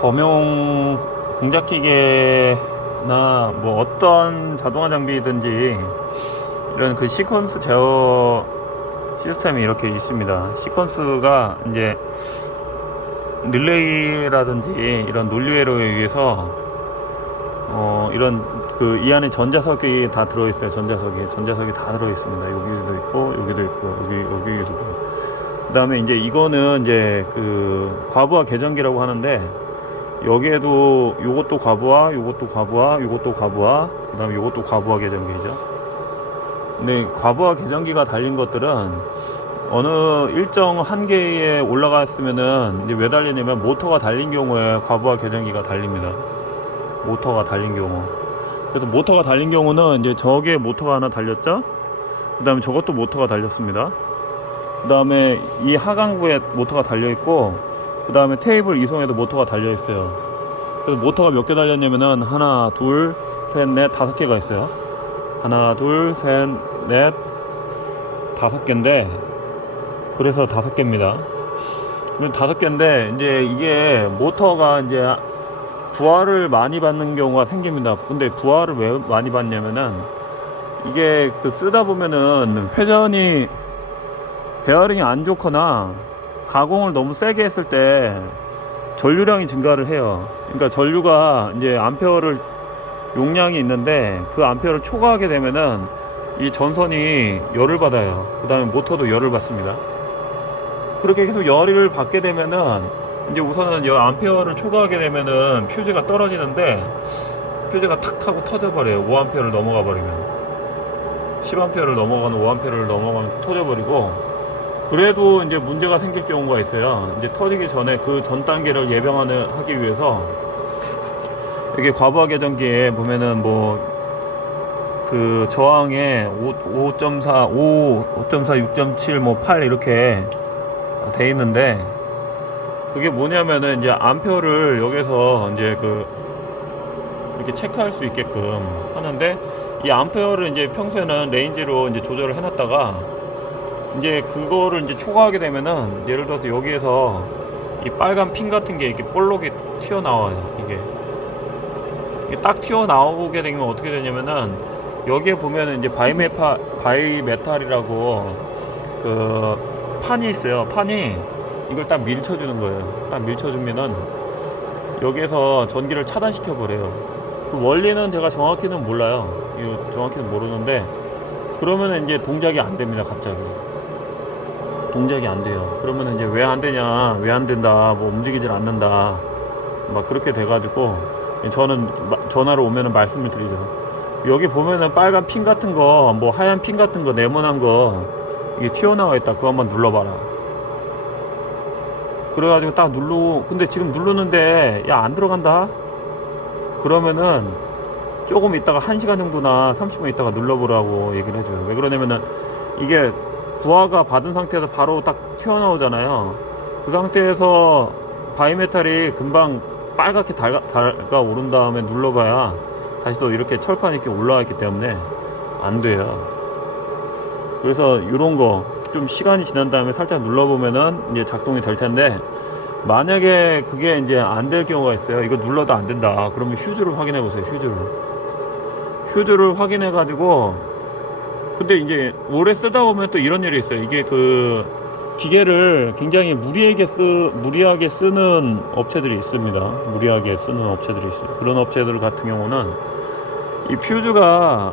범용 공작기계나 뭐 어떤 자동화 장비든지 이런 그 시퀀스 제어 시스템이 이렇게 있습니다. 시퀀스가 이제 릴레이라든지 이런 논리회로에 의해서 이런 그 이 안에 전자석이 다 들어있어요. 전자석이 다 들어있습니다. 여기도 있고 여기도 있고 여기도. 그 다음에 이제 이거는 이제 그 과부하 계전기라고 하는데, 여기에도 요것도 과부하, 요것도 과부하, 요것도 과부하, 그 다음에 요것도 과부하 계전기죠. 근데 과부하 계전기가 달린 것들은 어느 일정 한계에 올라갔으면은 이제 왜 달리냐면 모터가 달린 경우에 과부하 계전기가 달립니다. 모터가 달린 경우. 그래서 모터가 달린 경우는 이제 저기에 모터가 하나 달렸죠. 그 다음에 저것도 모터가 달렸습니다. 그 다음에 이 하강부에 모터가 달려있고, 그 다음에 테이블 이송에도 모터가 달려있어요. 그래서 모터가 몇 개 달렸냐면은 하나, 둘, 셋, 넷, 5개가 있어요. 하나, 둘, 셋, 넷, 5개인데, 그래서 5개입니다. 5개인데, 이제 이게 모터가 이제 부하를 많이 받는 경우가 생깁니다. 근데 부하를 왜 많이 받냐면은, 이게 그 쓰다 보면은 회전이 베어링이 안 좋거나 가공을 너무 세게 했을 때 전류량이 증가를 해요. 그러니까 전류가 이제 암페어를 용량이 있는데 그 암페어를 초과하게 되면은 이 전선이 열을 받아요. 그 다음에 모터도 열을 받습니다. 그렇게 계속 열을 받게 되면은 이제 우선은 암페어를 초과하게 되면은 퓨즈가 떨어지는데, 퓨즈가 탁 하고 터져버려요. 5암페어를 넘어가 버리면, 10암페어를 넘어가는 5암페어를 넘어가면 터져버리고, 그래도 이제 문제가 생길 경우가 있어요. 이제 터지기 전에 그 전 단계를 예방하기 위해서, 이게 과부하 계전기에 보면은 뭐 그 저항에 5.4, 6.7, 뭐 8 이렇게 돼 있는데, 그게 뭐냐면은 이제 암페어를 여기서 이제 그 이렇게 체크할 수 있게끔 하는데, 이 암페어를 이제 평소에는 레인지로 이제 조절을 해놨다가 이제 그거를 이제 초과하게 되면은, 예를 들어서 여기에서 이 빨간 핀 같은 게 이렇게 볼록이 튀어나와요. 이게 딱 튀어나오게 되면 어떻게 되냐면은, 여기에 보면은 이제 바이메탈이라고 그 판이 있어요. 판이 이걸 딱 밀쳐주는 거예요. 딱 밀쳐주면은 여기에서 전기를 차단시켜 버려요. 그 원리는 제가 정확히는 몰라요. 이거 정확히는 모르는데, 그러면은 이제 동작이 안 됩니다. 갑자기 동작이 안 돼요. 그러면은 이제 왜 안 되냐, 왜 안 된다, 뭐 움직이질 않는다, 막 그렇게 돼가지고 저는 전화로 오면은 말씀을 드리죠. 여기 보면은 빨간 핀 같은 거, 뭐 하얀 핀 같은 거, 네모난 거 이게 튀어나와 있다. 그거 한번 눌러봐라. 그래가지고 딱 누르고, 근데 지금 누르는데 야 안 들어간다, 그러면은 조금 있다가 1시간 정도나 30분 있다가 눌러보라고 얘기를 해줘요. 왜 그러냐면은 이게 부하가 받은 상태에서 바로 딱 튀어나오잖아요. 그 상태에서 바이메탈이 금방 빨갛게 달가오른 다음에 눌러봐야 다시 또 이렇게 철판이 이렇게 올라와 있기 때문에 안 돼요. 그래서 이런 거 좀 시간이 지난 다음에 살짝 눌러보면은 이제 작동이 될 텐데, 만약에 그게 이제 안 될 경우가 있어요. 이거 눌러도 안 된다, 그러면 휴즈를 확인해 보세요. 휴즈를 확인해 가지고, 근데 이제 오래 쓰다 보면 또 이런 일이 있어요. 이게 그 기계를 굉장히 무리하게 쓰는 업체들이 있습니다. 무리하게 쓰는 업체들이 있어요. 그런 업체들 같은 경우는 이 퓨즈가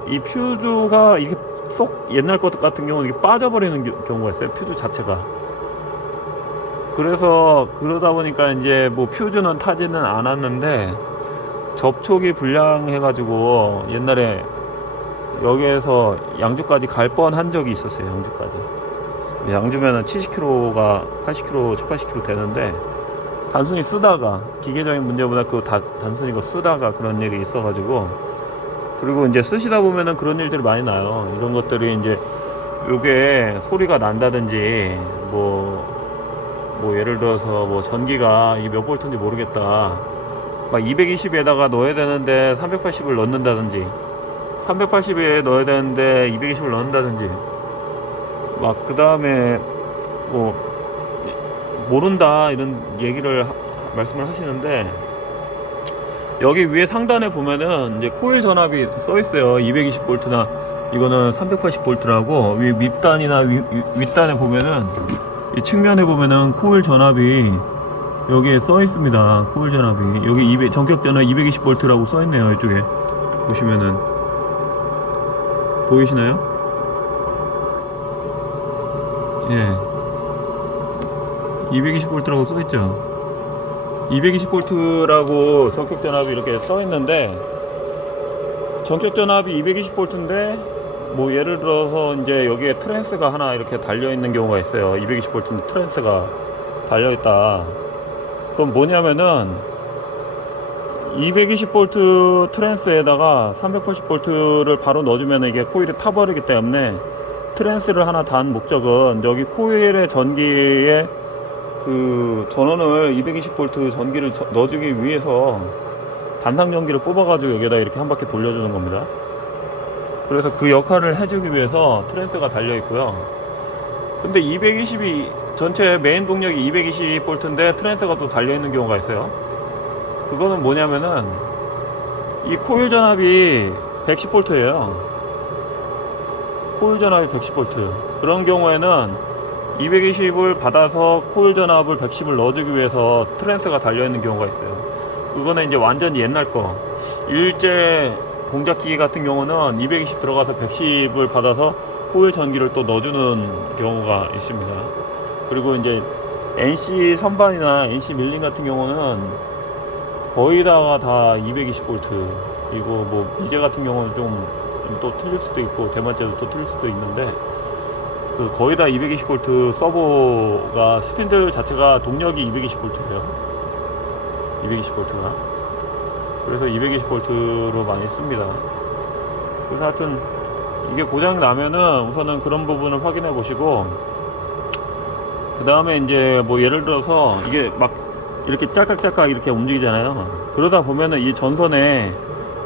이게 쏙 옛날 것 같은 경우는 이게 빠져버리는 경우가 있어요. 퓨즈 자체가. 그래서 그러다 보니까 이제 뭐 퓨즈는 타지는 않았는데, 접촉이 불량해가지고 옛날에 여기에서 양주까지 갈 뻔한 적이 있었어요. 양주면은 70km가 80km, 80km 되는데, 단순히 쓰다가, 기계적인 문제보다 단순히 이거 쓰다가 그런 일이 있어가지고, 그리고 이제 쓰시다 보면은 그런 일들이 많이 나요. 이런 것들이 이제 요게 소리가 난다든지, 뭐 예를 들어서 뭐 전기가 이 몇 볼트인지 모르겠다, 막 220에다가 넣어야 되는데 380을 넣는다든지, 380에 넣어야 되는데 220을 넣는다든지, 막 그 다음에 뭐 모른다 이런 얘기를 말씀을 하시는데, 여기 위에 상단에 보면은 이제 코일 전압이 써 있어요. 220V나 이거는 380V라고 위 밑단이나 윗단에 보면은 이 측면에 보면은 코일 전압이 여기에 써 있습니다. 코일 전압이 여기 전격 전압 220V라고 써 있네요. 이쪽에 보시면은 보이시나요? 예, 220V라고 써 있죠. 220V라고 전격 전압이 이렇게 써 있는데 전격 전압이 220V인데 뭐 예를 들어서 이제 여기에 트랜스가 하나 이렇게 달려 있는 경우가 있어요. 220V 트랜스가 달려 있다. 그럼 뭐냐면은 220V 트랜스에다가 380V를 바로 넣어주면 이게 코일이 타버리기 때문에 트랜스를 하나 단 목적은 여기 코일의 전기에 그 전원을 220V 전기를 넣어주기 위해서 단상 전기를 뽑아가지고 여기다 이렇게 한 바퀴 돌려주는 겁니다. 그래서 그 역할을 해주기 위해서 트랜스가 달려 있고요. 근데 220이 전체 메인 동력이 220V인데 트랜스가 또 달려 있는 경우가 있어요. 그거는 뭐냐면은 이 코일 전압이 110V예요. 코일 전압이 110V. 그런 경우에는 220을 받아서 코일 전압을 110을 넣어주기 위해서 트랜스가 달려있는 경우가 있어요. 그거는 이제 완전히 옛날 거. 일제 공작기기 같은 경우는 220 들어가서 110을 받아서 코일 전기를 또 넣어주는 경우가 있습니다. 그리고 이제 NC 선반이나 NC 밀링 같은 경우는 거의 다가 다 220V. 이거 뭐 이제 같은 경우는 좀 또 틀릴 수도 있고 대만제도 또 틀릴 수도 있는데 그 거의 다 220V 서버가 스핀들 자체가 동력이 220V예요. 220V가. 그래서 220V로 많이 씁니다. 그래서 하여튼 이게 고장이 나면은 우선은 그런 부분을 확인해 보시고 그 다음에 이제 뭐 예를 들어서 이게 막 이렇게 짤깍짤깍 이렇게 움직이잖아요. 그러다 보면은 이 전선에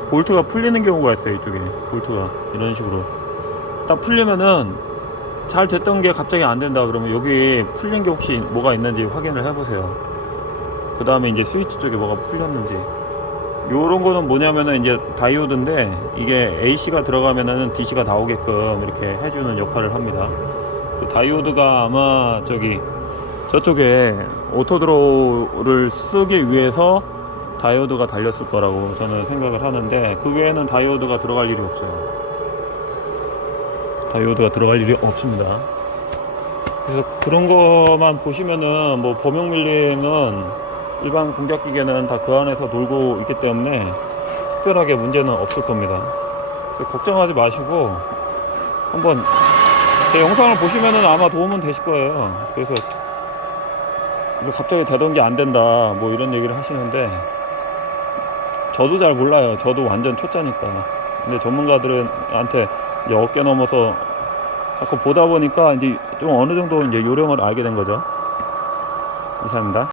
볼트가 풀리는 경우가 있어요. 이쪽에 볼트가 이런 식으로 딱 풀리면은 잘 됐던 게 갑자기 안 된다 그러면 여기 풀린 게 혹시 뭐가 있는지 확인을 해보세요. 그 다음에 이제 스위치 쪽에 뭐가 풀렸는지. 요런 거는 뭐냐면은 이제 다이오드인데 이게 AC가 들어가면은 DC가 나오게끔 이렇게 해주는 역할을 합니다. 그 다이오드가 아마 저쪽에 오토드로우를 쓰기 위해서 다이오드가 달렸을 거라고 저는 생각을 하는데 그 외에는 다이오드가 들어갈 일이 없어요. 다이오드가 들어갈 일이 없습니다. 그래서 그런 거만 보시면은 뭐 범용 밀링은 일반 공작기계는 다 그 안에서 놀고 있기 때문에 특별하게 문제는 없을 겁니다. 걱정하지 마시고 한번 제 영상을 보시면은 아마 도움은 되실 거예요. 그래서 이거 갑자기 되던 게 안 된다 뭐 이런 얘기를 하시는데 저도 잘 몰라요. 저도 완전 초짜니까. 근데 전문가들한테 이제 어깨 넘어서 자꾸 보다 보니까 이제 좀 어느 정도 이제 요령을 알게 된 거죠. 이상입니다.